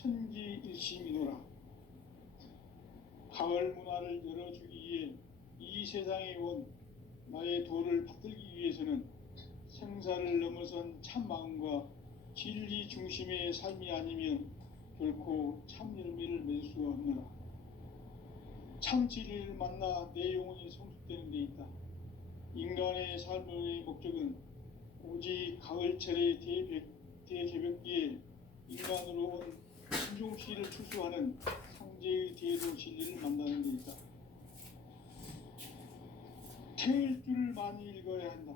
천지일심이노라. 가을 문화를 열어주기 위해 이 세상에 온 나의 도를 받들기 위해서는 생사를 넘어선 참마음과 진리 중심의 삶이 아니면 결코 참 열매를 맺을 수 없노라. 참 진리를 만나 내 영혼이 성숙되는 데 있다. 인간의 삶의 목적은 오직 가을철의 대개벽기에 인간으로 온 신종씨를 추수하는 상제의 대도 진리를 만나는 데 있다. 태일주를 많이 읽어야 한다.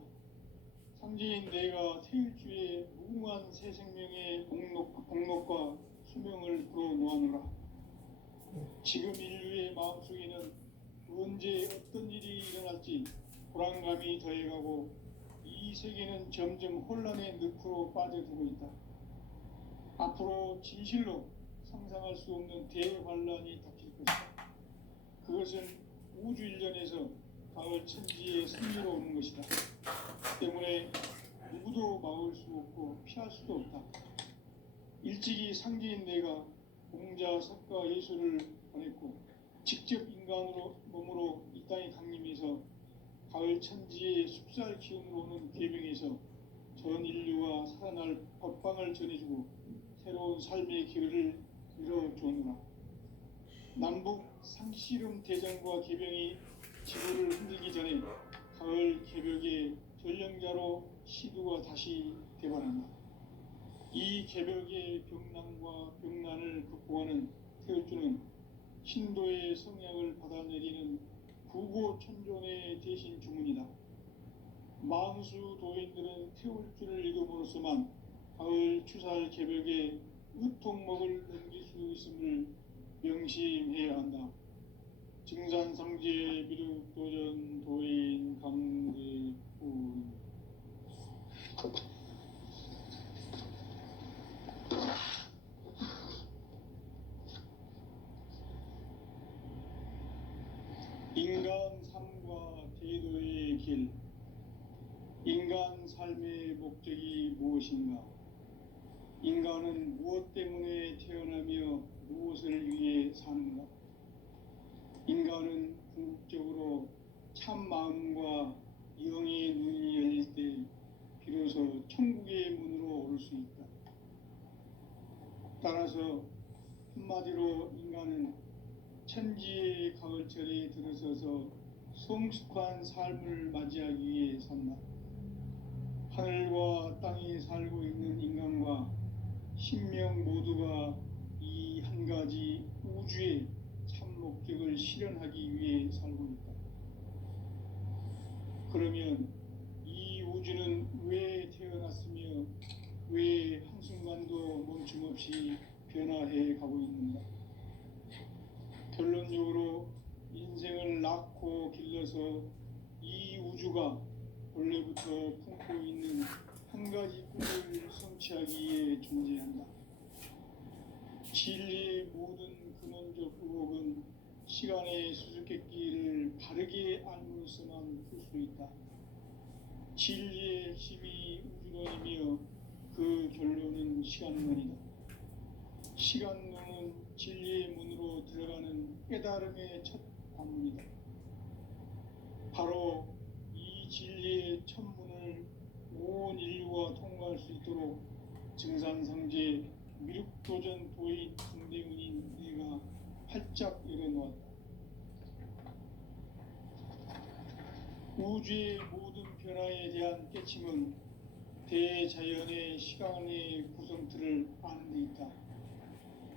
상제인 내가 태일주의 무궁한 새 생명의 복록과 수명을 불어놓아노라. 지금 인류의 마음속에는 언제 어떤 일이 일어날지 불안감이 더해가고 이 세계는 점점 혼란의 늪으로 빠져들고 있다. 앞으로 진실로 상상할 수 없는 대환란이 닥칠 것이다. 그것은 우주 일전에서 가을 천지의 승리로 오는 것이다. 때문에 누구도 막을 수 없고 피할 수도 없다. 일찍이 상제인 내가 공자, 석가, 예수를 보냈고 직접 인간으로 몸으로 이 땅에 강림해서 가을 천지의 숲살 기운으로 오는 계명에서 전 인류와 살아날 법방을 전해주고 새로운 삶의 기회를 열어주었노라. 남북 상씨름 대전과 계병이 지구를 흔들기 전에 가을 개벽의 전령자로 시두가 다시 개발한다. 이 개벽의 병난과 병난을 극복하는 태울주는 신도의 성약을 받아내리는 구고천존의 대신 주문이다. 만수 도인들은 태울주를 읽음으로써만 가을 추살 개벽에 의통목을 넘길 수 있음을 명심해야 한다. 증산상제 미륵도전 도인 강대뿐. 인간 삶과 대도의 길. 인간 삶의 목적이 무엇인가? 인간은 무엇 때문에 태어나며 무엇을 위해 사는가? 인간은 궁극적으로 참 마음과 영의 눈이 열릴 때 비로소 천국의 문으로 오를 수 있다. 따라서 한마디로 인간은 천지의 가을철에 들어서서 성숙한 삶을 맞이하기 위해 산다. 하늘과 땅에 살고 있는 인간과 신명 모두가 이 한 가지 우주의 참 목적을 실현하기 위해 살고 있다. 그러면 이 우주는 왜 태어났으며 왜 한순간도 멈춤없이 변화해 가고 있는가? 결론적으로 인생을 낳고 길러서 이 우주가 원래부터 품고 있는 한 가지 꿈을 성취하기 위해 존재한다. 진리의 모든 근원적 의혹은 시간의 수수께끼를 바르게 알므로서만 풀 수 있다. 진리의 핵심이 우주론이며 그 결론은 시간론이다. 시간론은 진리의 문으로 들어가는 깨달음의 첫 관문이다. 바로 이 진리의 첫 문을 온 인류가 통과할 수 있도록 증산상제 미륵도전 도인 강대문인 내가 활짝 열어놓았다. 우주의 모든 변화에 대한 깨침은 대자연의 시간의 구성틀을 아는 데 있다.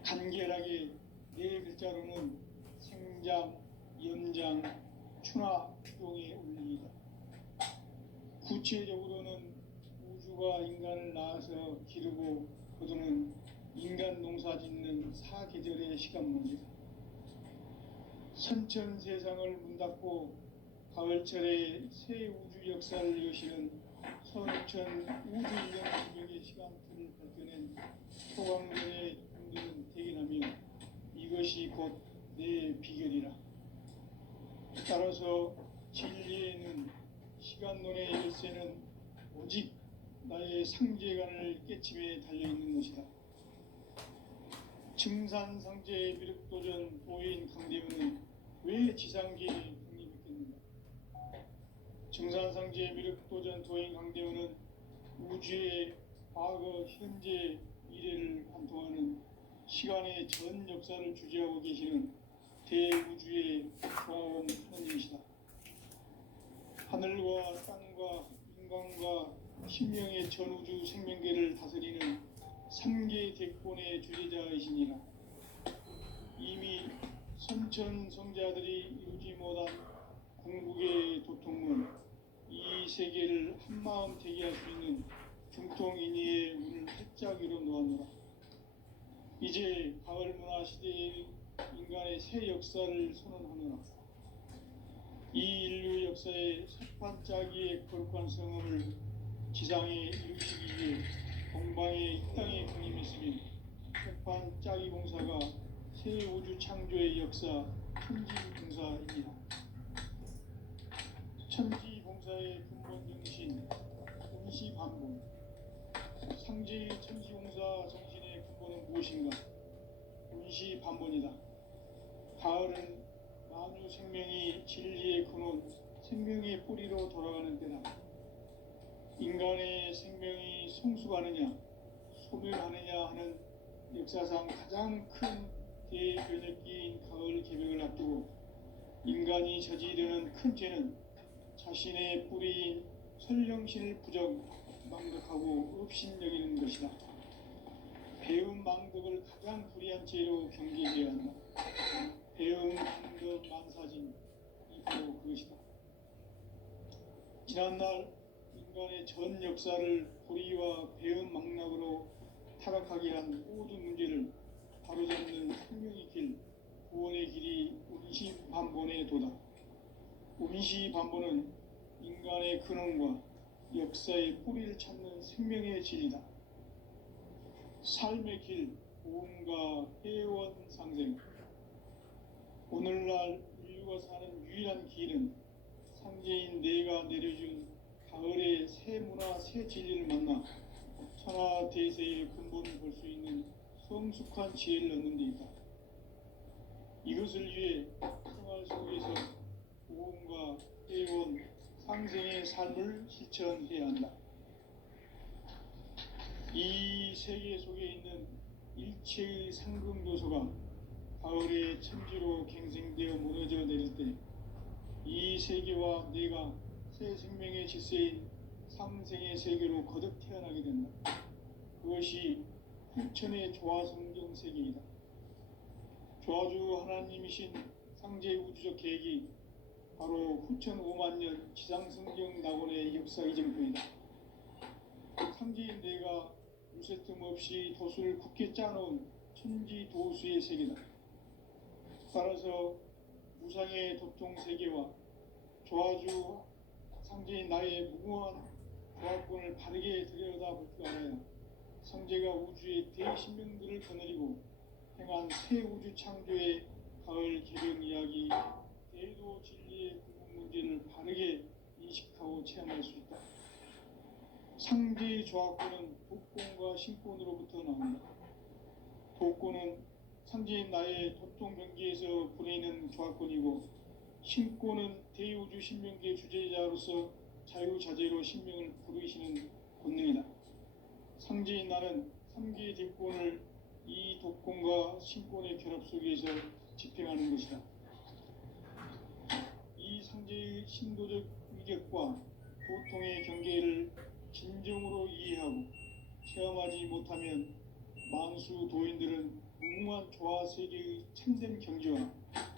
간결하게 네 글자로는 생장, 연장, 추나, 추동의 원리이다. 구체적으로는 우주가 인간을 낳아서 기르고 거두는 인간 농사 짓는 사계절의 시간 문제다. 선천 세상을 문 닫고 가을철에 새 우주 역사를 여시는 선천 우주 일년 기적의 시간틀을 밝혀낸 소강전의 분들은 대견하며 이것이 곧 내 비결이라. 따라서 진리에는 시간론의 열쇠는 오직 나의 상제관을 깨침에 달려있는 것이다. 증산상제 미륵도전 도인 강대우는 왜 지상계에 국립했겠는가? 증산상제 미륵도전 도인 강대우는 우주의 과거, 현재, 미래를 관통하는 시간의 전 역사를 주재하고 계시는 대우주의 조화원 하나님이시다. 하늘과 땅과 인간과 신명의 전우주 생명계를 다스리는 3계 대권의 주재자이시니라. 이미 선천성자들이 이루지 못한 궁극의 도통은 이 세계를 한마음 되게 할 수 있는 중통인의의 문을 활짝 열어 놓았노라. 이제 가을 문화 시대의 인간의 새 역사를 선언하노라. 이 인류 역사의 석판짜기의 거룩한 성음을 지상에 이루시기 위해 동방의 이 땅에 강림했으니 석판짜기 봉사가 새 우주 창조의 역사 천지봉사입니다. 천지봉사의 근본 정신 운시반본. 상제의 천지봉사 정신의 근본은 무엇인가? 운시반본이다. 가을은 만유 생명이 진리의 근원, 생명의 뿌리로 돌아가는 때다. 인간의 생명이 성숙하느냐, 소멸하느냐 하는 역사상 가장 큰 대변혁기인 가을 개벽을 앞두고 인간이 저지르는 큰 죄는 자신의 뿌리인 설령신을 망각하고 업신여기는 것이다. 배움 망덕을 가장 불의한 죄로 경계해야 한다. 배움 망덕 만사진 이 바로 그것이다. 지난날 인간의 전 역사를 불의와 배움 망락으로 타락하게 한 모든 문제를 바로잡는 생명의 길, 구원의 길이 운시반본의 도다. 운시반본은 인간의 근원과 역사의 뿌리를 찾는 생명의 진리다. 삶의 길, 보험과 회원 상생. 오늘날 인류가 사는 유일한 길은 상제인 내가 내려준 가을의 새 문화, 새 진리를 만나 천하 대세의 근본을 볼 수 있는 성숙한 지혜를 얻는 데 있다. 이것을 위해 생활 속에서 보험과 회원, 상생의 삶을 실천해야 한다. 이 세계 속에 있는 일체의 상금 요소가 가을의 천지로 갱생되어 무너져 내릴 때 이 세계와 내가 새 생명의 질서인 상생의 세계로 거듭 태어나게 된다. 그것이 후천의 조화성경 세계이다. 조화주 하나님이신 상제 우주적 계획이 바로 후천 5만년 지상성경 낙원의 역사 이정표이다. 상제인 내가 무쇠틈 없이 도수를 굳게 짜놓은 천지 도수의 세계다. 따라서 무상의 도통 세계와 조화주 상제인 나의 무궁한 조화권을 바르게 들여다볼 줄 알아야 상제가 우주의 대신명들을 거느리고 행한 새 우주 창조의 가을 개벽 이야기, 대도 진리의 궁극 문제를 바르게 인식하고 체험할 수 있다. 상제의 조화권은 독권과 신권으로부터 나온다. 독권은 상제인 나의 도통 경계에서 부리는 조화권이고, 신권은 대우주 신명계 주제자로서 자유자재로 신명을 부르시는 권능이다. 상제인 나는 3개의 대권을 이 독권과 신권의 결합 속에서 집행하는 것이다. 이 상제의 신도적 위격과 도통의 경계를 진정으로 이해하고 체험하지 못하면 만수 도인들은 무궁한 조화 세계의 참된 경지와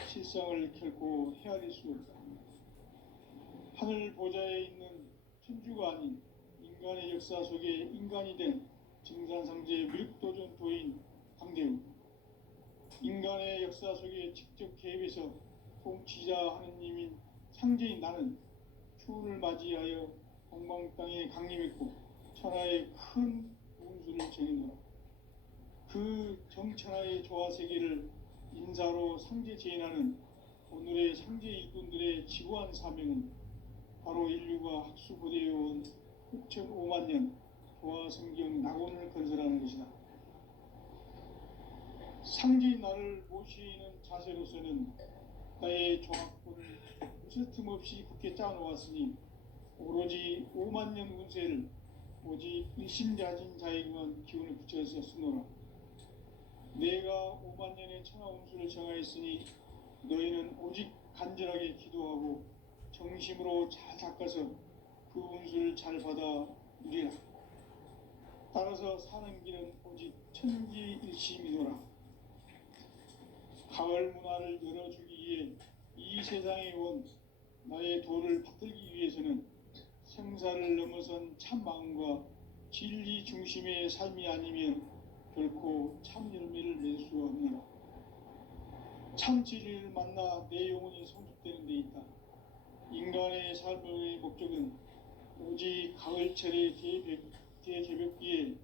실상을 결코 헤아릴 수 없다. 하늘 보좌에 있는 천주가 아닌 인간의 역사 속에 인간이 된 증산상제 미륵도전 도인 강대우. 인간의 역사 속에 직접 개입해서 통치자 하느님인 상제인 나는 추운을 맞이하여 동방 땅에 강림했고 천하의 큰 운수를 정해놓아. 그 정천하의 조화 세계를 인사로 상제 제인하는 오늘의 상제 일꾼들의 지구한 사명은 바로 인류가 학수고대해온 6,500년 조화 성경 낙원을 건설하는 것이다. 상지 나를 모시는 자세로서는 나의 종합부를 무쇠틈없이 굳게 짜놓았으니 오로지 5만 년 운세를 오직 일심가진 자에게만 기운을 붙여서 쓰노라. 내가 5만 년의 천하 운수를 정하였으니 너희는 오직 간절하게 기도하고 정심으로 잘 닦아서 그 운수를 잘 받아 누리라. 따라서 사는 길은 오직 천지일심이노라. 가을 문화를 열어주기 위해 이 세상에 온 나의 도를 받들기 위해서는 생사를 넘어선 참 마음과 진리 중심의 삶이 아니면 결코 참 열매를 맺을 수 없노라. 참 진리를 만나 내 영혼이 성숙되는 데 있다. 인간의 삶의 목적은 오직 가을철의 대개벽기에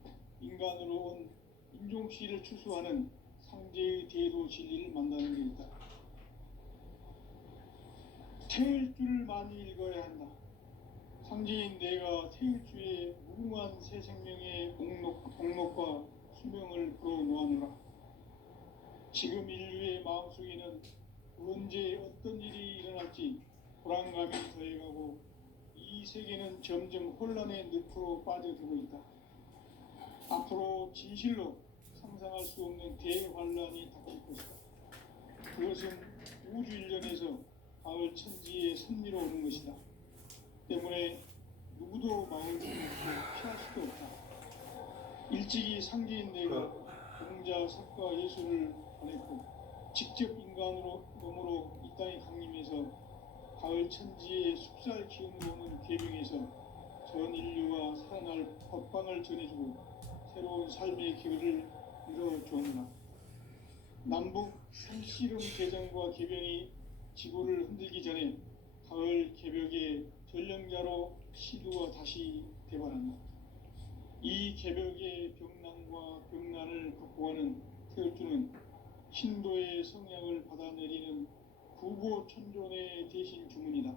인간으로 온 인종씨를 추수하는 상제의 대도 진리를 만나는 데 있다. 태일주를 많이 읽어야 한다. 상제인 내가 태일주의 무궁한 새 생명의 목록과 수명을 불어놓아노라. 지금 인류의 마음속에는 언제 어떤 일이 일어날지 불안감이 더해가고 이 세계는 점점 혼란의 늪으로 빠져들고 있다. 앞으로 진실로 상상할 수 없는 대환란이 닥칠 것이다. 그것은 우주 일련에서 가을 천지의 섭리로 오는 것이다. 때문에 누구도 마음을 피할 수도 없다. 일찍이 상제인 내가 공자, 석가, 예술을 보냈고 직접 인간으로 몸으로 이 땅에 강림해서 가을 천지의 숲살 기운으로 오는 계명에서 전 인류와 살아날 법방을 전해주고 새로운 삶의 기회를 이뤄주었노라. 남북 한씨름 개정과 개병이 지구를 흔들기 전에 가을 개벽의 전령자로 시두가 다시 대발한다. 이 개벽의 병난과 병난을 극복하는 태울주는 신도의 성향을 받아내리는 구보천존의 대신 주문이다.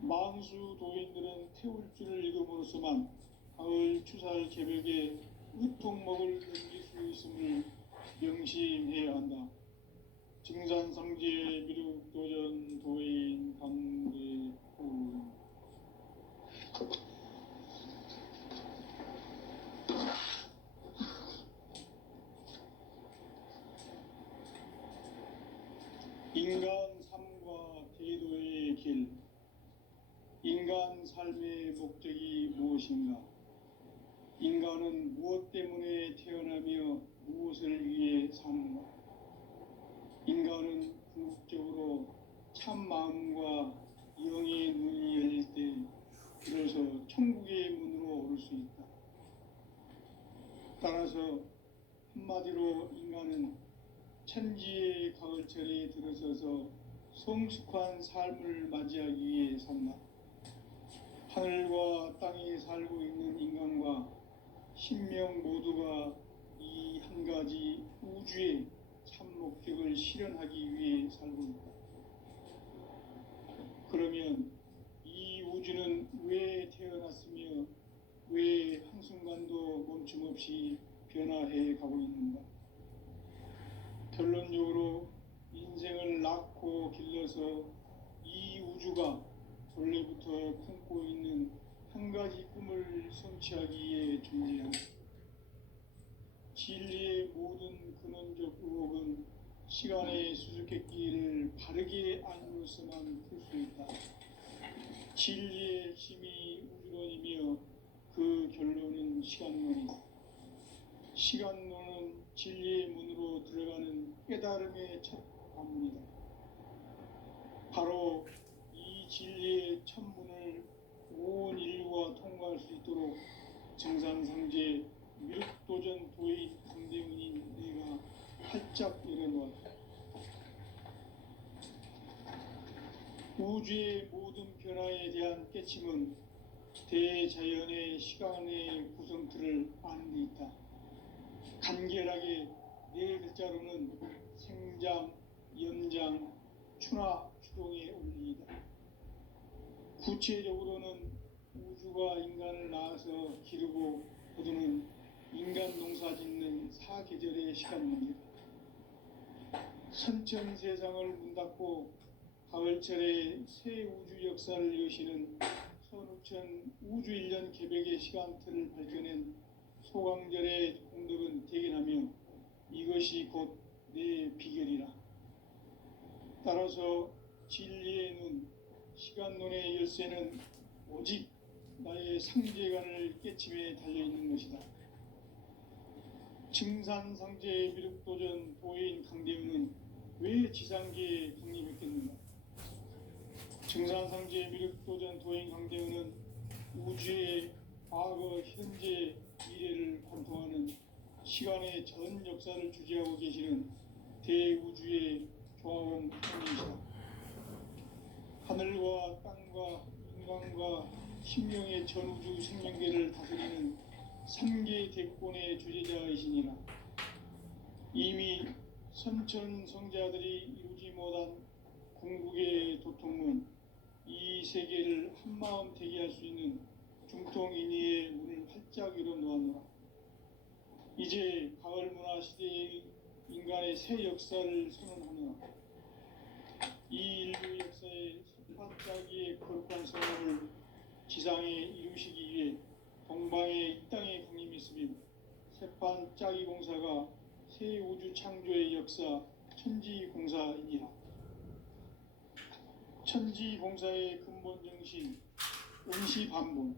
만수 도인들은 태울주를 읽음으로써만 가을 추살 개벽의 으통목을 넘길 수 있음을 명심해야 한다. 증산상지의 미륵도전 도인 강대호. 인간 삶과 대도의 길. 인간 삶의 목적이 무엇인가? 인간은 무엇 때문에 태어나며 무엇을 위해 사는가? 인간은 궁극적으로 참 마음과 영의 눈이 열릴 때 비로소 천국의 문으로 오를 수 있다. 따라서 한마디로 인간은 천지의 가을철에 들어서서 성숙한 삶을 맞이하기 위해 산다. 하늘과 땅에 살고 있는 인간과 신명 모두가 이 한 가지 우주의 참 목적을 실현하기 위해 살고 있다. 그러면 이 우주는 왜 태어났으며 왜 한순간도 멈춤없이 변화해 가고 있는가? 결론적으로 인생을 낳고 길러서 이 우주가 본래부터 품고 있는 한 가지 꿈을 성취하기 위해 존재한다. 진리의 모든 근원적 의혹은 시간의 수수께끼를 바르게 알므로서만 풀 수 있다. 진리의 힘이 우주론이며 그 결론은 시간론이다. 시간론은 진리의 문으로 들어가는 깨달음의 첫 관문이다. 바로 이 진리의 첫 문을 온 인류가 통과할 수 있도록 정상상제 미륵도전 도인 강대훈인 내가 활짝 열어놓았다. 우주의 모든 변화에 대한 깨침은 대자연의 시간의 구성틀을 아는 데 있다. 간결하게 네 글자로는 생장, 연장, 추나, 추동의 원리이다. 구체적으로는 우주가 인간을 낳아서 기르고 거두는 인간 농사 짓는 사계절의 시간 문제다. 선천 세상을 문 닫고 가을철에 새 우주 역사를 여시는 선우천 우주 1년 개벽의 시간틀을 밝혀낸 소강절의 공덕은 대견하며 이것이 곧 내 비결이라. 따라서 진리의 눈, 시간론의 열쇠는 오직 나의 상제관을 깨침에 달려있는 것이다. 증산상제 미륵도전 도인 강대우는 왜 지상계에 강림했겠는가? 증산상제 미륵도전 도인 강대우는 우주의 과거, 현재, 미래를 관통하는 시간의 전 역사를 주재하고 계시는 대우주의 조화원 형님이시다. 하늘과 땅과 인간과 신명의 전우주 생명계를 다스리는 3개 대권의 주재자이시니라. 이미 선천 성자들이 이루지 못한 궁극의 도통문, 이 세계를 한마음 되게 할 수 있는 중통인의의 문을 활짝 열어 놓았노라. 이제 가을 문화 시대의 인간의 새 역사를 선언하노라. 이 인류 역사의 반짝이의 거룩한 성함을 지상에 이루시기 위해 동방의 이 땅에 강림했으며 새판 짜기 공사가 새 우주 창조의 역사 천지공사이니라. 천지공사의 근본 정신 원시반본.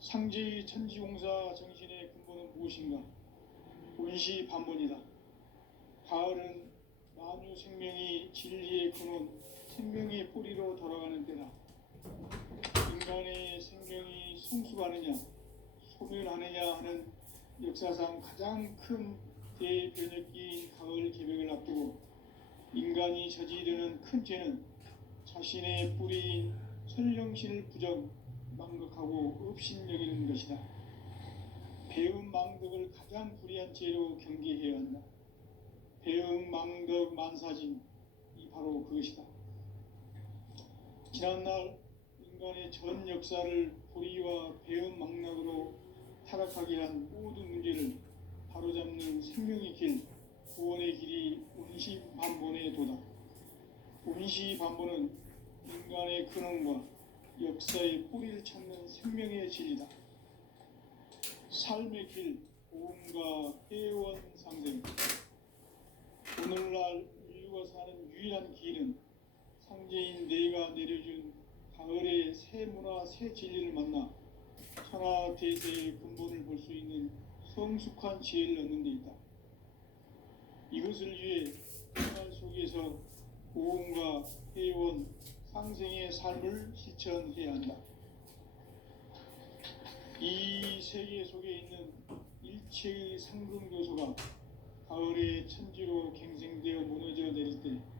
상제의 천지공사 정신의 근본은 무엇인가? 원시반본이다. 가을은 만유 생명이 진리의 근원, 생명의 뿌리로 돌아가는 때다. 인간의 생명이 성숙하느냐, 소멸하느냐 하는 역사상 가장 큰 대변혁기인 가을 개벽을 앞두고 인간이 저지르는 큰 죄는 자신의 뿌리인 설령신을 부정, 망각하고 업신여기는 것이다. 배음 망덕을 가장 불의한 죄로 경계해야 한다. 배음 망덕 만사진, 이 바로 그것이다. 지난날 인간의 전 역사를 불의와 배음 망락으로 타락하게 한 모든 문제를 바로잡는 생명의 길, 구원의 길이 원시반본의 도다. 원시반본은 인간의 근원과 역사의 뿌리를 찾는 생명의 진리다. 삶의 길, 고음과 회원 상생. 오늘날 인류가 사는 유일한 길은 상제인 내가 내려준 가을의 새 문화, 새 진리를 만나 천하대세의 근본을 볼 수 있는 성숙한 지혜를 얻는 데 있다. 이것을 위해 생활 속에서 고음과 회원, 상생의 삶을 실천해야 한다. 이 세계 속에 있는 일체의 상승 요소가 가을의 천지로 갱생되어 무너져 내릴 때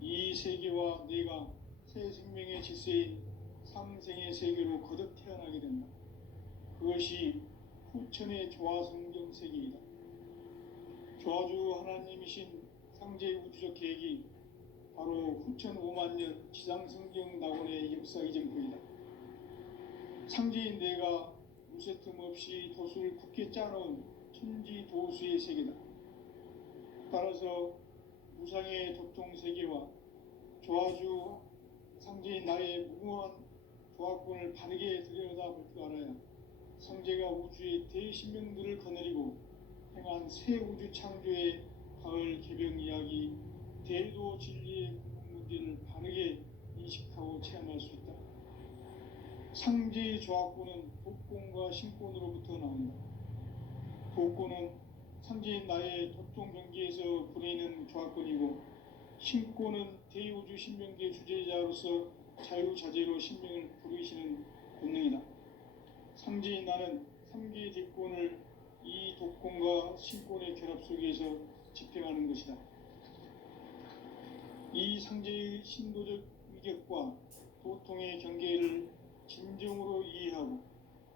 이 세계와 내가 새 생명의 질서인 상생의 세계로 거듭 태어나게 된다. 그것이 후천의 조화성경 세계이다. 조화주 하나님이신 상제 우주적 계획이 바로 후천 5만년 지상성경 낙원의 역사 이전표이다. 상제인 내가 무쇠 틈 없이 도수를 굳게 짜놓은 천지 도수의 세계다. 따라서 무상의 도통 세계와 조화주 상제인 나의 무궁한 조화권을 바르게 들여다볼 줄 알아야 상제가 우주의 대신명들을 거느리고 행한 새 우주 창조의 가을 개벽 이야기, 대도 진리의 근본 문제를 바르게 인식하고 체험할 수 있다. 상제의 조화권은 독권과 신권으로부터 나온다. 독권은 상제인 나의 도통 경계에서 부리는 조화권이고, 신권은 대우주 신명계 주제자로서 자유자재로 신명을 부르시는 본능이다. 상제인 나는 3개의 대권을 이 독권과 신권의 결합 속에서 집행하는 것이다. 이 상제의 신도적 위격과 도통의 경계를 진정으로 이해하고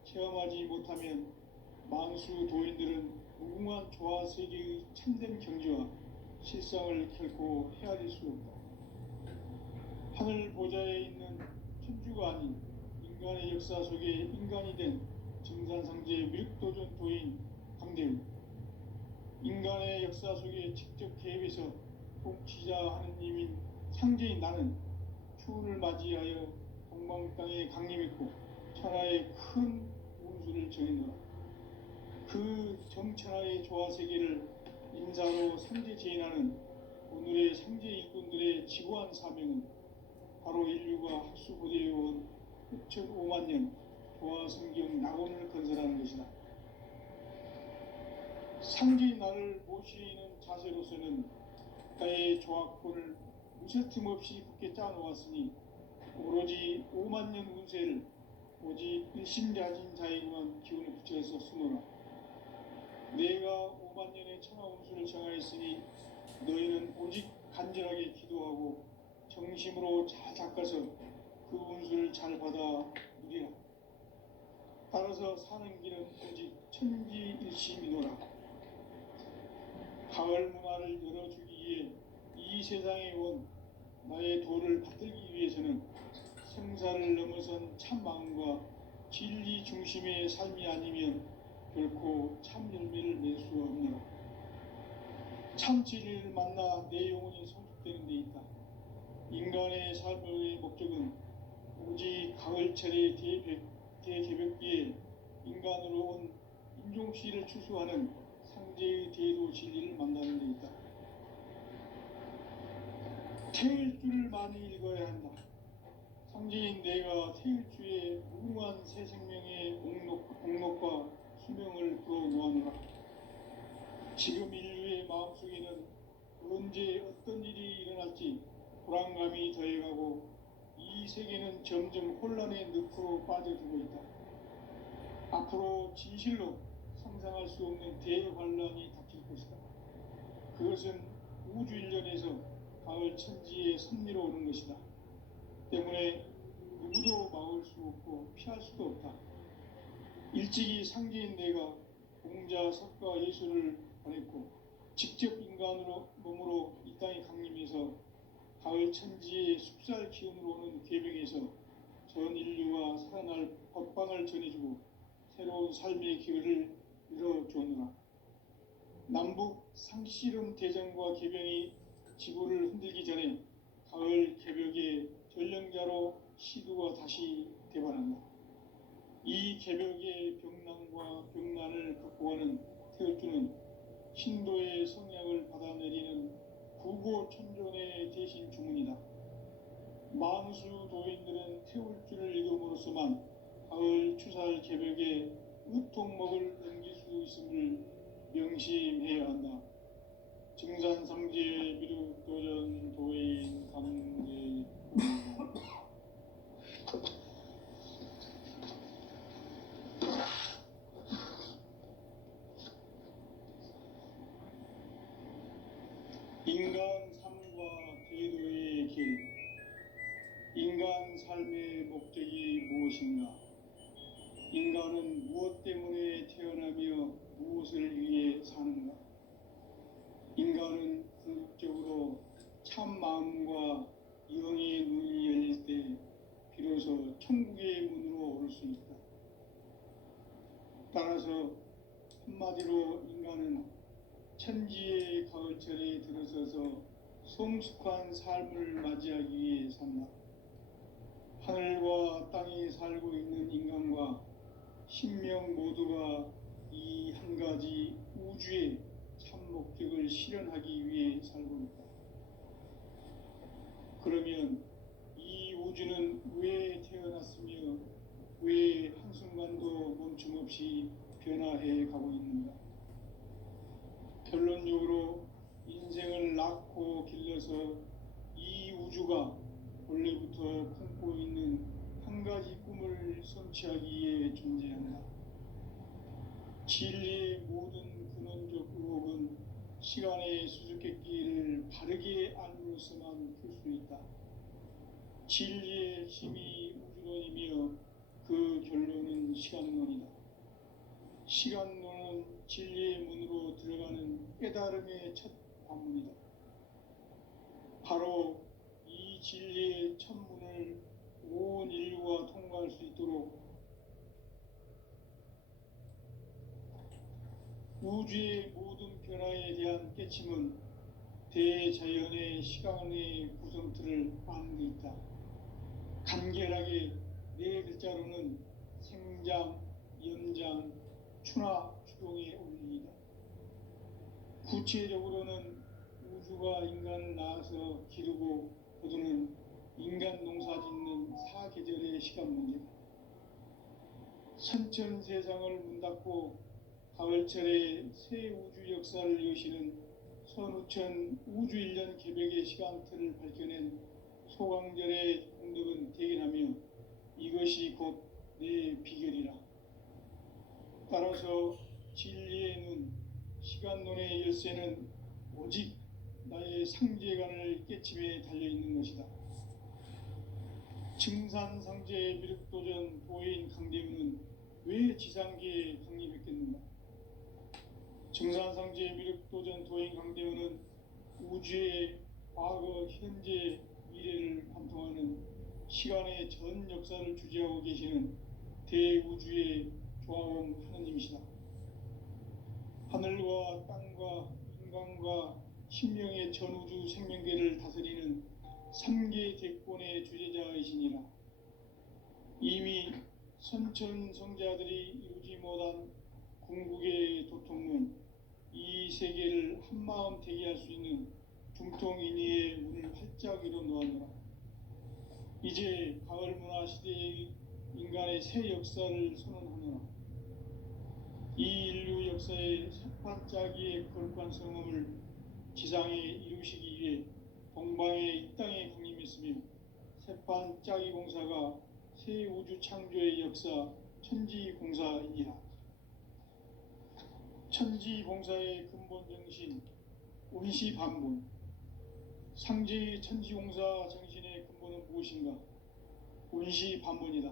체험하지 못하면 만수 도인들은 무궁한 조화 세계의 참된 경지와 실상을 결코 헤아릴 수 없다. 하늘 보좌에 있는 천주가 아닌 인간의 역사 속에 인간이 된 증산상제 미륵도전 도인 강대우. 인간의 역사 속에 직접 개입해서 통치자 하느님인 창제인 나는 추운을 맞이하여 동방 땅에 강림했고 천하의 큰 운수를 정했노라. 그 정천하의 조화세계를 인사로 상제 제인하는 오늘의 상제 일꾼들의 지구한 사명은 바로 인류가 학수고대해온 6,5만 년 조화성경 낙원을 건설하는 것이다. 상제인 나를 모시는 자세로서는 나의 조합권을 무쇠틈 없이 굳게 짜놓았으니 오로지 5만 년 운세를 오직 일심자진 자에게만 기운을 붙여서 쓰노라. 내가 5만 년의 천하 운수를 정하였으니 너희는 오직 간절하게 기도하고 정심으로 잘 닦아서 그 운수를 잘 받아 누리라. 따라서 사는 길은 오직 천지일심이노라. 가을 문화를 열어주기 위해 이 세상에 온 나의 도를 받들기 위해서는 생사를 넘어선 참 마음과 진리 중심의 삶이 아니면 결코 참 열매를 맺을 수 없노라. 참 진리를 만나 내 영혼이 성숙되는 데 있다. 인간의 삶의 목적은 오직 가을철의 대개벽기에 인간으로 온 인종씨를 추수하는 상제의 대도 진리를 만나는 데 있다. 태일주를 많이 읽어야 한다. 상제인 내가 태일주의 무궁한 새 생명의 공록과 수명을 불어놓아노라. 지금 인류의 마음속에는 언제 어떤 일이 일어날지 불안감이 더해가고 이 세계는 점점 혼란의 늪으로 빠져들고 있다. 앞으로 진실로 상상할 수 없는 대환란이 닥칠 것이다. 그것은 우주 일련에서 가을 천지에 선미로 오는 것이다. 때문에 누구도 막을 수 없고 피할 수도 없다. 일찍이 상제인 내가 공자, 석가, 예수를 보냈고 직접 인간으로 몸으로 이 땅에 강림해서 가을 천지의 숲살 기운으로 오는 계백에서 전 인류가 살아날 법방을 전해주고 새로운 삶의 기회를 열어주었노라. 남북 상씨름 대전과 개병이 지구를 흔들기 전에 가을 개벽의 전령자로 시두가 다시 대발한다. 이 개벽의 병난과 병난을 극복하는 태울주는 신도의 성약을 받아내리는 구고천존의 대신 주문이다. 만수 도인들은 태울주를 읽음으로써만 가을 추살 개벽에 으통먹을 넘길 수 있음을 명심해야 한다. 증산상제 미륵도전 도인 강제 인간 삶과 제도의 길. 인간 삶의 목적이 무엇인가? 인간은 무엇 때문에 태어나며 무엇을 위해 사는가? 인간은 궁극적으로 참 마음과 영의 눈이 열릴 때 비로소 천국의 문으로 오를 수 있다. 따라서 한마디로 인간은 천지의 가을철에 들어서서 성숙한 삶을 맞이하기 위해 산다. 하늘과 땅에 살고 있는 인간과 신명 모두가 이 한 가지 우주의 참 목적을 실현하기 위해 살고 있다. 그러면 이 우주는 왜 태어났으며 왜 한순간도 멈춤없이 변화해 가고 있는가? 결론적으로 인생을 낳고 길러서 이 우주가 원래부터 품고 있는 한 가지 꿈을 성취하기 위해 존재한다. 진리의 모든 근원적 의혹은 시간의 수수께끼를 바르게 알므로서만 풀 수 있다. 진리의 핵심이 우주론이며 그 결론은 시간론이다. 시간론은 진리의 문으로 들어가는 깨달음의 첫 관문이다. 바로 이 진리의 첫 문을 온 인류가 통과할 수 있도록 우주의 모든 변화에 대한 깨침은 대자연의 시간의 구성틀을 아는 데 있다. 간결하게 네 글자로는 생장, 연장, 추나 추동에 올리다. 구체적으로는 우주가 인간을 낳아서 기르고 거두는 인간 농사 짓는 사계절의 시간 문제다. 선천 세상을 문 닫고 가을철에 새 우주 역사를 여시는 선우천 우주 1년 개벽의 시간틀을 밝혀낸 소강절의 공덕은 대견하며 이것이 곧 내 비결이라. 따라서 진리의 눈, 시간론의 열쇠는 오직 나의 상제관을 깨침에 달려있는 것이다. 증산상제 미륵도전 도인 강대우는 왜 지상계에 강림했겠는가? 증산상제 미륵도전 도인 강대우는 우주의 과거, 현재, 미래를 관통하는 시간의 전 역사를 주재하고 계시는 대우주의 조화원 하느님이시다. 하늘과 땅과 인간과 신명의 전우주 생명계를 다스리는 3계 대권의 주제자이시니라. 이미 선천성자들이 이루지 못한 궁극의 도통론, 이 세계를 한마음 대기할 수 있는 중통인의의 문을 활짝 열어 놓았노라. 이제 가을 문화 시대의 인간의 새 역사를 선언하노라. 이 인류 역사의 새판짜기의 거룩한 성험을 지상에 이루시기 위해 동방의 이 땅에 강림했으며 새판짜기 공사가 새 우주 창조의 역사 천지공사이니라. 천지공사의 근본 정신 운시반본. 상제의 천지공사 정신의 근본은 무엇인가? 운시반본이다.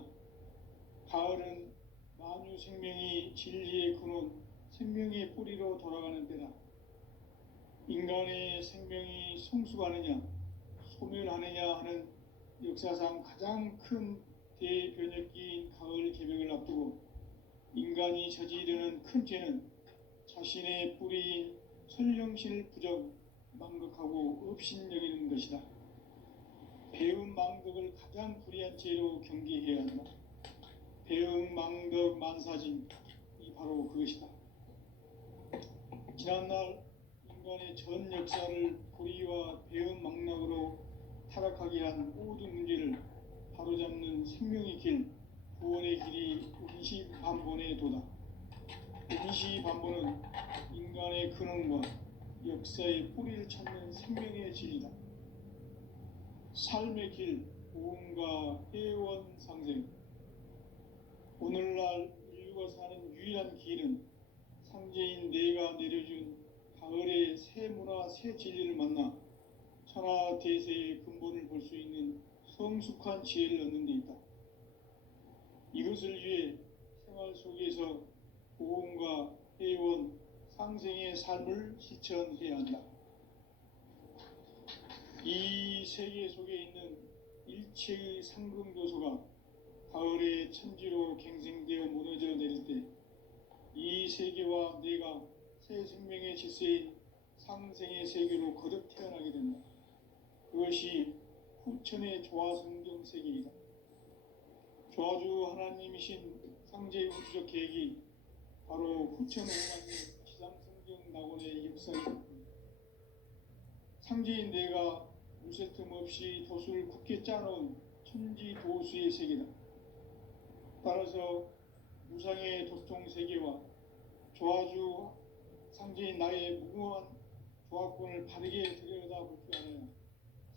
가을은 만유 생명이 진리의 근원, 생명의 뿌리로 돌아가는 때다. 인간의 생명이 성숙하느냐, 소멸하느냐 하는 역사상 가장 큰 대변혁기인 가을 개벽을 앞두고 인간이 저지르는 큰 죄는 자신의 뿌리인 선령신을 부정, 망극하고 업신여기는 것이다. 배음 망덕을 가장 불의한 죄로 경계해야 한다. 배음 망덕 만사진, 이 바로 그것이다. 지난날 인간의 전 역사를 불의와 배음 망락으로 타락하게 한 모든 문제를 바로잡는 생명의 길, 구원의 길이 운시반본의 도다. 운시반본은 인간의 근원과 역사의 뿌리를 찾는 생명의 진리다. 삶의 길, 고음과 해원상생. 오늘날 인류가 사는 유일한 길은 상제인 내가 내려준 가을의 새 문화, 새 진리를 만나 천하대세의 근본을 볼 수 있는 성숙한 지혜를 얻는 데 있다. 이것을 위해 생활 속에서 고음과 해원, 상생의 삶을 실천해야 한다. 이 세계 속에 있는 일체의 상금교소가 가을의 천지로 갱생되어 무너져 내릴 때 이 세계와 내가 새 생명의 질서인 상생의 세계로 거듭 태어나게 된다. 그것이 후천의 조화성경 세계이다. 조화주 하나님이신 상제의 우주적 계획이 바로 후천 5만년 지상성경 낙원의 역사이다. 상제인 내가 무쇠 틈 없이 도수를 굳게 짜놓은 천지 도수의 세계다. 따라서 무상의 도통 세계와 조화주 상제인 나의 무궁한 조화권을 바르게 들여다볼 줄 알아야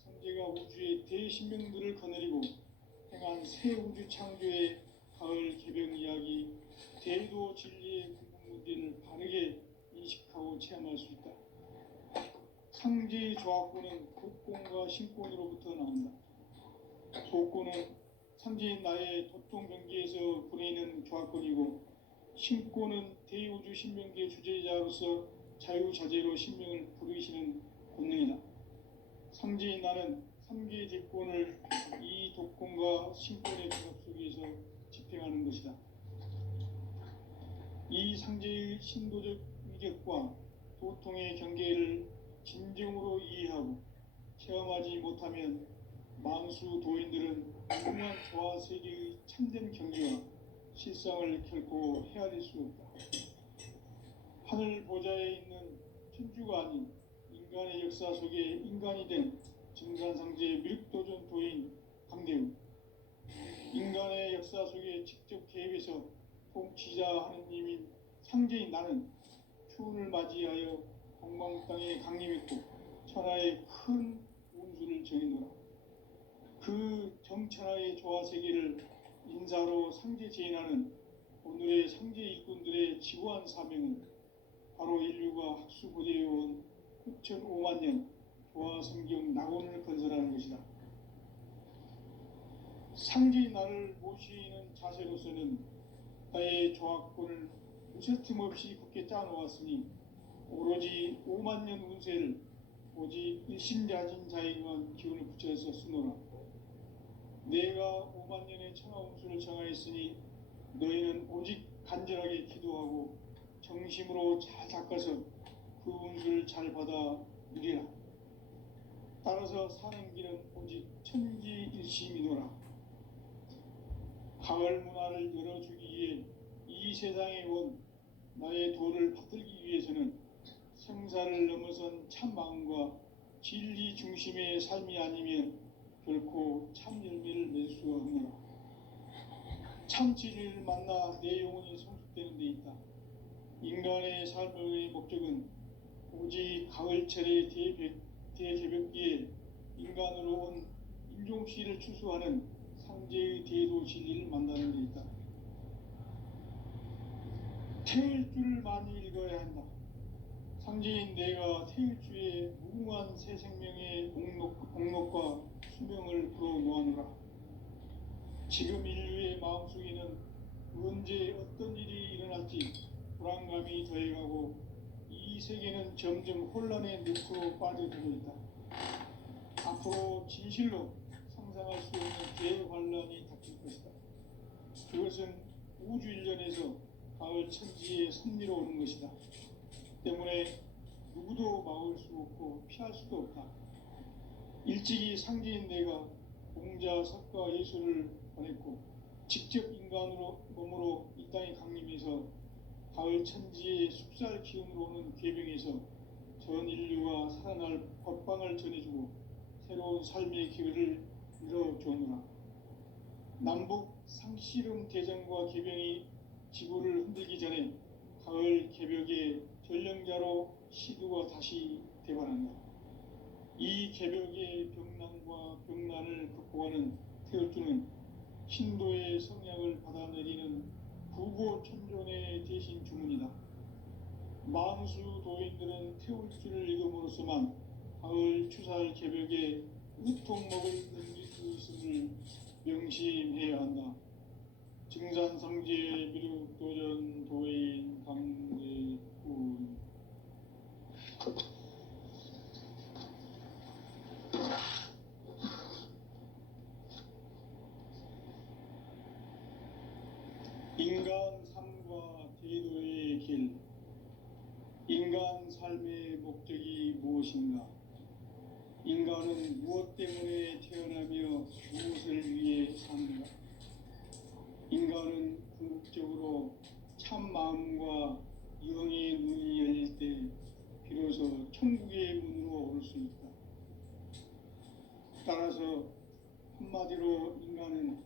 상제가 우주의 대신명들을 거느리고 행한 새 우주 창조의 가을 개벽 이야기, 대도 진리의 근본 문제를 바르게 인식하고 체험할 수 있다. 상제의 조화권은 독권과 신권으로부터 나온다. 독권은 상제인 나의 도통 경계에서 부리는 조화권이고, 신권은 대우주 신명계 주제자로서 자유자재로 신명을 부르시는 권능이다. 상제인 나는 3계 대권을 이 독권과 신권의 결합 속에서 집행하는 것이다. 이 상제의 신도적 위격과 도통의 경계를 진정으로 이해 인정하지 못하면 만수 도인들은 무궁한 조화 세계의 참된 경지와 실상을 결코 헤아릴 수 없다. 하늘 보좌에 있는 천주가 아닌 인간의 역사 속에 인간이 된 증산상제 미륵도전 도인 강대우, 인간의 역사 속에 직접 개입해서 통치자 하느님인 상제인 나는 추운을 맞이하여 동방 땅에 강림했고 천하의 큰 운수를 정해노라. 그 정천하의 조화 세계를 인사로 상제 제인하는 오늘의 상제 일꾼들의 지구한 사명은 바로 인류가 학수고대해온 9,500만 년 조화 성경 낙원을 건설하는 것이다. 상제인 나를 모시는 자세로서는 나의 조합권을 무쇠틈 없이 굳게 짜놓았으니 오로지 5만 년 운세를 오직 일심자진 자에게만 기운을 붙여서 쓰노라. 내가 5만 년의 천하 운수를 정하였으니 너희는 오직 간절하게 기도하고 정심으로 잘 닦아서 그 운수를 잘 받아 누리라. 따라서 사는 길은 오직 천지일심이노라. 가을 문화를 열어주기 위해 이 세상에 온 나의 도를 받들기 위해서는 생사를 넘어선 참 마음과 진리 중심의 삶이 아니면 결코 참 열매를 맺을 수 없노라. 참 진리를 만나 내 영혼이 성숙되는 데 있다. 인간의 삶의 목적은 오직 가을철의 대개벽기에 인간으로 온 인종씨를 추수하는 상제의 대도 진리를 만나는 데 있다. 태일주를 많이 읽어야 한다. 상제인 내가 태일주의 무궁한 새 생명의 목록과 수명을 풀어놓아노라. 지금 인류의 마음속에는 언제 어떤 일이 일어날지 불안감이 더해가고 이 세계는 점점 혼란의 늪으로 빠져들고 있다. 앞으로 진실로 상상할 수 없는 대환란이 닥칠 것이다. 그것은 우주 일련에서 가을 천지의 섭리로 오는 것이다. 때문에 누구도 막을 수 없고 피할 수도 없다. 일찍이 상제인 내가 공자, 석가, 예수를 보냈고 직접 인간으로 몸으로 이 땅에 강림해서 가을 천지의 숙살 기운으로 오는 궤병에서 전 인류가 살아날 법방을 전해주고 새로운 삶의 기회를 열어주노라. 남북 상씨름 대전과 개병이 지구를 흔들기 전에 가을 개벽의 전령자로 시두가 다시 대발한다. 이 개벽의 병난과 병난을 극복하는 태울주는 신도의 성약을 받아내리는 부고천존의 대신 주문이다. 만수 도인들은 태울주를 읽음으로써만 가을 추살 개벽에 우통목을 넘길 수 있음을 명심해야 한다. 증산상제 미륵도전 도인 강대훈. 인간 삶과 제도의 길. 인간 삶의 목적이 무엇인가? 인간은 무엇 때문에 태어나며 무엇을 위해 사는가? 인간은 궁극적으로 참 마음과 영의 눈이 열릴 때 비로소 천국의 문으로 올 수 있다. 따라서 한마디로 인간은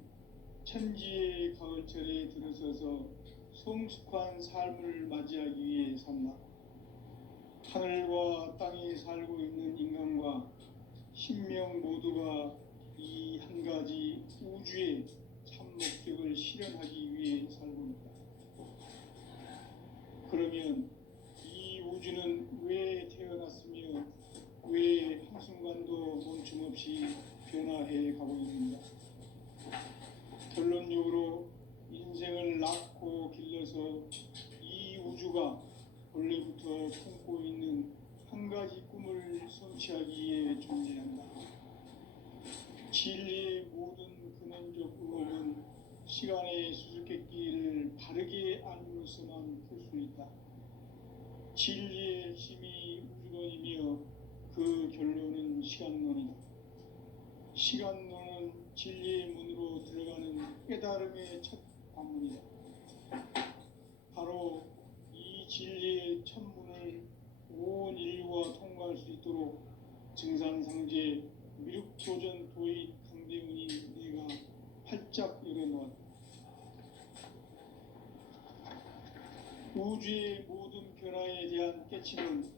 천지의 가을철에 들어서서 성숙한 삶을 맞이하기 위해 산다. 하늘과 땅에 살고 있는 인간과 신명 모두가 이 한 가지 우주의 참 목적을 실현하기 위해 살고 있다. 그러면 이 우주는 왜 태어났으며 왜 한순간도 멈춤없이 변화해 가고 있는가? 결론적으로 인생을 낳고 길러서 이 우주가 원래부터 품고 있는 한 가지 꿈을 성취하기 위해 존재한다. 진리의 모든 근원적 의혹은 시간의 수수께끼를 바르게 알므로서만 풀 수 있다. 진리의 힘이 우주론이며 그 결론은 시간론이다. 시간론은 진리의 문으로 들어가는 깨달음의 첫 관문이다. 바로 이 진리의 첫 문을 온 인류가 통과할 수 있도록 증산상제 미륵도전 도인 강대문이 내가 활짝 열어놓았다. 우주의 모든 변화에 대한 깨침은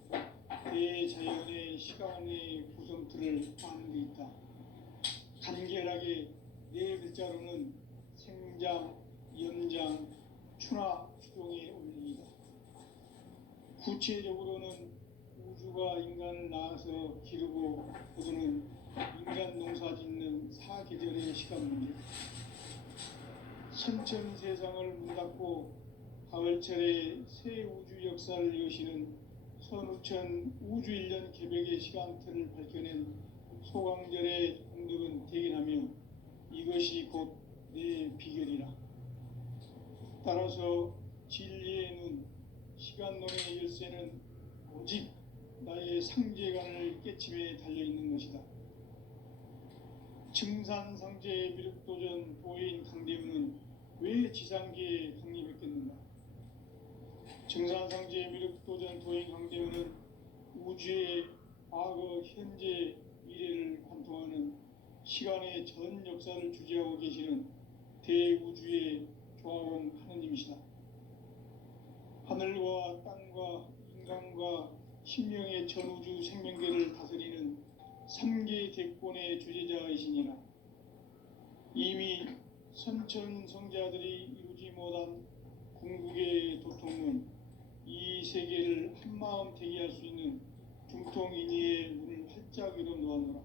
대자연의 시간의 구성틀을 아는 데 있다. 간결하게 네 글자로는 생장, 연장, 추나 추동의 원리이다. 구체적으로는 우주가 인간을 낳아서 기르고 거두는 인간 농사 짓는 사계절의 시간 문제, 선천 세상을 문 닫고 가을철에 새 우주 역사를 여시는 선우천 우주 1년 개벽의 시간틀을 밝혀낸 소강절의 공덕은 대견하며 이것이 곧 내 비결이라. 따라서 진리의 눈, 시간론의 열쇠는 오직 나의 상제관을 깨침에 달려있는 것이다. 증산상제 미륵도전 도인 강대문은 왜 지상계에 강림했겠는가? 증산상제 미륵도전 도인 강대문은 우주의 과거, 현재, 미래를 관통하는 시간의 전 역사를 주재하고 계시는 대우주의 조화원 하느님이시다. 하늘과 땅과 인간과 신명의 전우주 생명계를 다스리는 3계 대권의 주재자이시니라. 이미 선천성자들이 이루지 못한 궁극의 도통은 이 세계를 한마음 되게 할 수 있는 중통인의의 문을 활짝 열어놓았노라.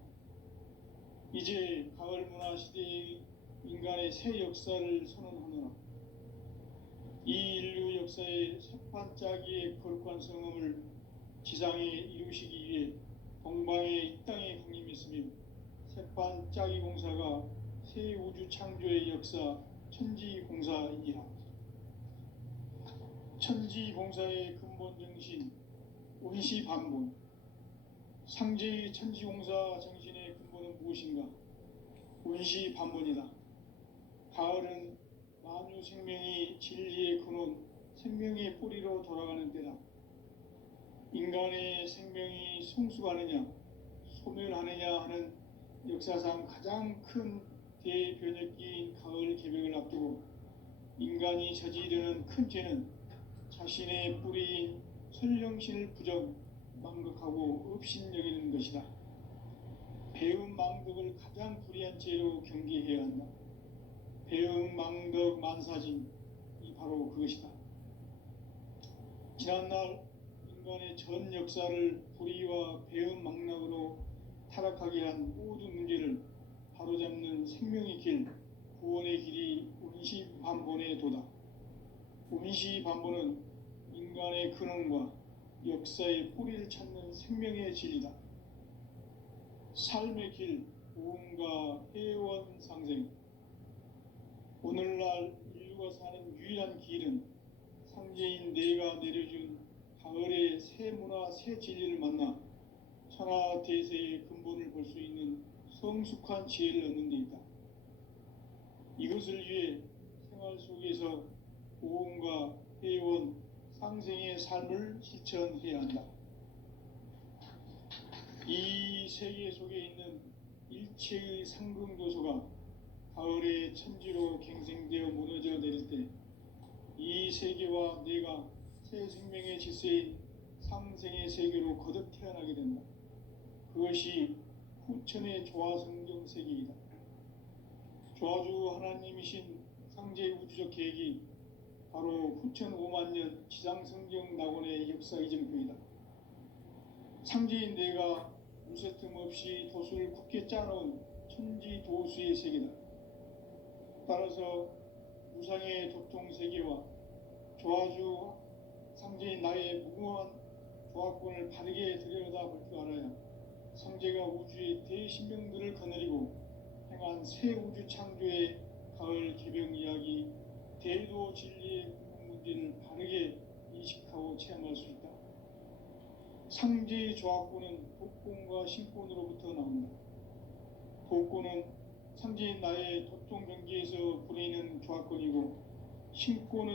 이제 가을 문화 시대의 인간의 새 역사를 선언하노라. 이 인류 역사의 새반짝이의 거룩한 성음을 지상에 이루시기 위해 동방의 이 땅에 강림했으며 새반짝이 공사가 새 우주 창조의 역사 천지공사이니라. 천지공사의 근본 정신 원시반본, 상제의 천지공사 정신의 근본은 무엇인가? 원시반본이다. 가을은 만유 생명이 진리의 근원, 생명의 뿌리로 돌아가는 때다. 인간의 생명이 성숙하느냐, 소멸하느냐 하는 역사상 가장 큰 대변혁기인 가을 개벽을 앞두고 인간이 저지르는 큰 죄는 자신의 뿌리인 선령신을 부정, 망극하고 업신여기는 것이다. 배음 망덕을 가장 불의한 죄로 경계해야 한다. 배음 망덕 만사진이 바로 그것이다. 지난날 인간의 전 역사를 불의와 배음 망락으로 타락하게 한 모든 문제를 바로잡는 생명의 길, 구원의 길이 원시반본의 도다. 원시반본은 인간의 근원과 역사의 뿌리를 찾는 생명의 진리다. 삶의 길, 보험과 회원 상생. 오늘날 인류가 사는 유일한 길은 상제인 내가 내려준 가을의 새 문화, 새 진리를 만나 천하 대세의 근본을 볼 수 있는 성숙한 지혜를 얻는 데 있다. 이것을 위해 생활 속에서 보험과 회원, 상생의 삶을 실천해야 한다. 이 세계 속에 있는 일체의 상승도소가 가을의 천지로 갱생되어 무너져 내릴 때 이 세계와 내가 새 생명의 질서인 상생의 세계로 거듭 태어나게 된다. 그것이 후천의 조화성경 세계이다. 조화주 하나님이신 상제 우주적 계획이 바로 후천 5만년 지상성경 낙원의 역사 이전표이다. 상제인 내가 무쇠틈 없이 도수를 굳게 짜놓은 천지도수의 세계다. 따라서 무상의 도통세계와 조화주 상제인 나의 무궁한 조화권을 바르게 들여다볼 줄 알아야 상제가 우주의 대신명들을 거느리고 행한 새 우주 창조의 가을 개벽 이야기, 대도 진리의 궁극 문제를 바르게 인식하고 체험할 수 있다. 상제의 조화권은 복권과 신권으로부터 나온다. 복권은 상징인 나의 토종 경기에서 부리는 조합권이고, 신권은